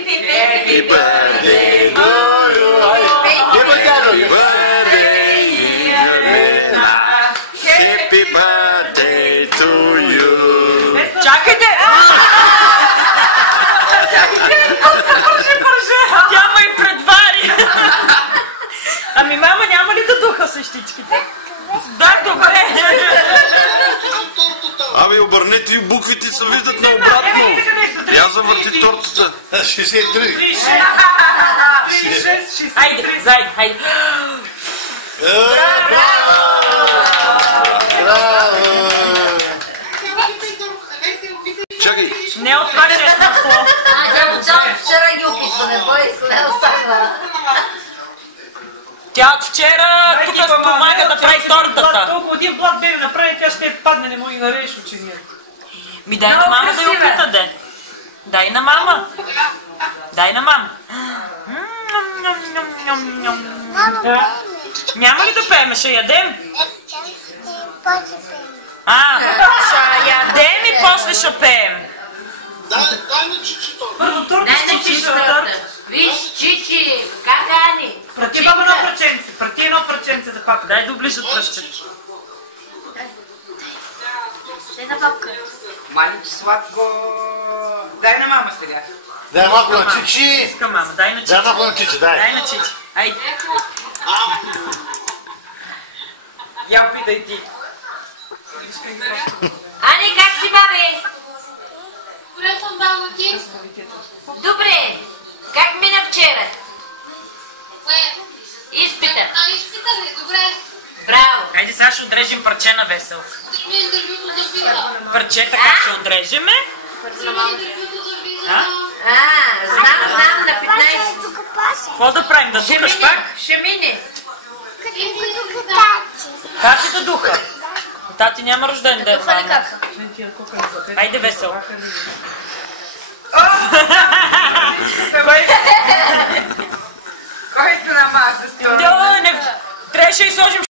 Happy birthday to you. Happy birthday to you. Чакайте! Тя ме и предвари! Ами мама, няма ли да духа същичките? Да, добре! Ами обърнете и буквите се виждат наобратно. Я завърти тортата. 63. Хайде, заедно, хайде. Чакай. Не от това честно. Вчера ги опитва, не бой се, не остана. Тя от вчера тук помага да прави тортата. Толкова един блат бебе направи, тя ще падне, не може да нареш учения. Ми дай на мама да я опита, де. Дай на мама. Дай на мама. Няма ли да пеем? Ще ядем? Ще ядем и после ще пеем. Дай на Чичи торта. Първо торта, Дай на Чичи торта. Виж, Чичи, как Ани? Прати баба едно парченце, прати едно парченце да папа. Дай доближат пръщите. Дай на папка. Маличе сладко. Дай на мама сега. Дай малко на Чичи. Иска мама, дай на Чичи. Дай малко на Чичи, дай. Дай на Чичи. Айде. Я опитай ти. Ани, как си, бабе? Добре съм, баба ти. Добре. Как мина вчера? Изпита. Изпита ли? Добре. Браво. Айде сега ще отрежем парче на Весел. Ми интервюто за виза. Парче така ще отрежеме. Интервюто за виза. Знам на 15. Какво да правим? Да духаш пак? Ще мине. Тати да духа. Тати няма рожден ден, Духа ли мама. как? Айде, Весел. Кой се намаза с това? Трябваше да сложим